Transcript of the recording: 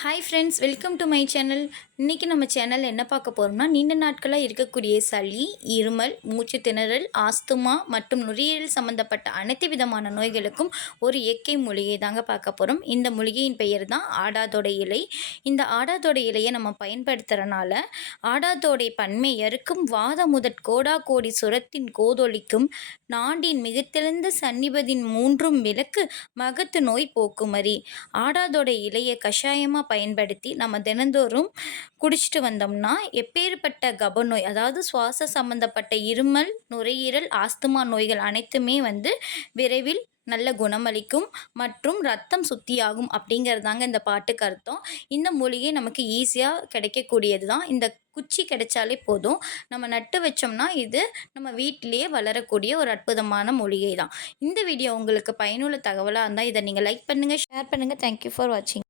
Hi friends, welcome to my channel. இன்றைக்கி நம்ம சேனலில் என்ன பார்க்க போகிறோம்னா, நீண்ட நாட்களாக இருக்கக்கூடிய சளி, இருமல், மூச்சு திணறல், ஆஸ்துமா மற்றும் நுரையீரல் சம்மந்தப்பட்ட அனைத்து விதமான நோய்களுக்கும் ஒரு இயற்கை மூலிகை தாங்க பார்க்க போகிறோம். இந்த மூலிகையின் பெயர் தான் ஆடாதோடை இலை. இந்த ஆடாதோடை இலையை நம்ம பயன்படுத்துகிறனால ஆடாதோடை பன்மை அறுக்கும், வாத முதற் கோடா கோடி சுரத்தின் கோதொலிக்கும், நாண்டின் மிகத்தெழுந்த சன்னிபதின் மூன்றும் விளக்கு, மகத்து நோய் போக்குமரி. ஆடாதோடை இலையை கஷாயமாக பயன்படுத்தி நம்ம தினந்தோறும் குடிச்சிட்டு வந்தோம்னா எப்பேற்பட்ட கபநோய், அதாவது சுவாச சம்பந்தப்பட்ட இருமல், நுரையீரல், ஆஸ்துமா நோய்கள் அனைத்துமே விரைவில் நல்ல குணமளிக்கும் மற்றும் ரத்தம் சுத்தியாகும் அப்படிங்கிறதாங்க இந்த பாட்டுக்கு அர்த்தம். இந்த மூலிகை நமக்கு ஈஸியாக கிடைக்கக்கூடியது தான். இந்த குச்சி கிடைச்சாலே போதும், நம்ம நட்டு வச்சோம்னா இது நம்ம வீட்டிலேயே வளரக்கூடிய ஒரு அற்புதமான மூலிகை தான். இந்த வீடியோ உங்களுக்கு பயனுள்ள தகவலாக இருந்தால் இதை நீங்கள் லைக் பண்ணுங்கள், ஷேர் பண்ணுங்கள். தேங்க்யூ ஃபார் வாட்சிங்.